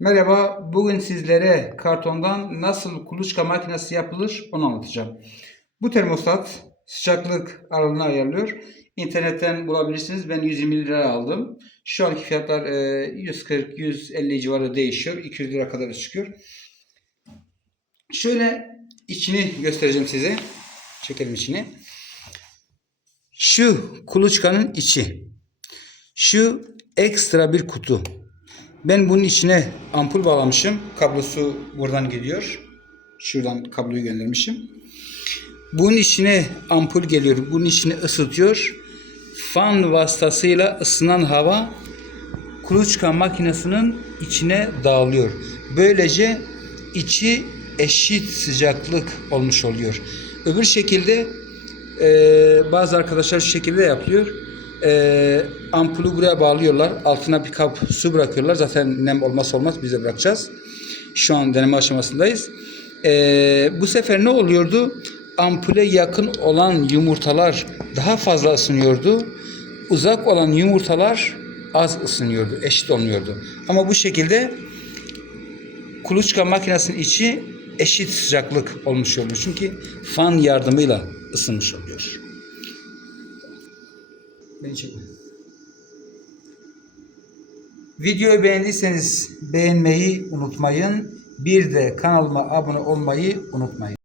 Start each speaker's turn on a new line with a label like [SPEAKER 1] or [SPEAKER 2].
[SPEAKER 1] Merhaba, bugün sizlere kartondan nasıl kuluçka makinesi yapılır onu anlatacağım. Bu termostat sıcaklık aralığını ayarlıyor. İnternetten bulabilirsiniz. Ben 120 lira aldım. Şu anki fiyatlar e, 140-150 civarı değişiyor. 200 lira kadar çıkıyor. Şöyle içini göstereceğim size. Çekelim içini. Şu kuluçkanın içi. Şu ekstra bir kutu. Ben bunun içine ampul bağlamışım. Kablosu buradan gidiyor. Şuradan kabloyu göndermişim. Bunun içine ampul geliyor. Bunun içine ısıtıyor. Fan vasıtasıyla ısınan hava kuluçka makinesinin içine dağılıyor. Böylece içi eşit sıcaklık olmuş oluyor. Öbür şekilde e, bazı arkadaşlar şu şekilde yapıyor. E, ampulü buraya bağlıyorlar. Altına bir kap su bırakıyorlar. Zaten nem olmazsa olmaz biz de bırakacağız. Şu an deneme aşamasındayız. E, bu sefer ne oluyordu? Ampule yakın olan yumurtalar daha fazla ısınıyordu. Uzak olan yumurtalar az ısınıyordu. Eşit olmuyordu. Ama bu şekilde kuluçka makinesinin içi eşit sıcaklık olmuş oluyor. Çünkü fan yardımıyla ısınmış oluyor. Beni. Videoyu beğendiyseniz beğenmeyi unutmayın. Bir de kanalıma abone olmayı unutmayın.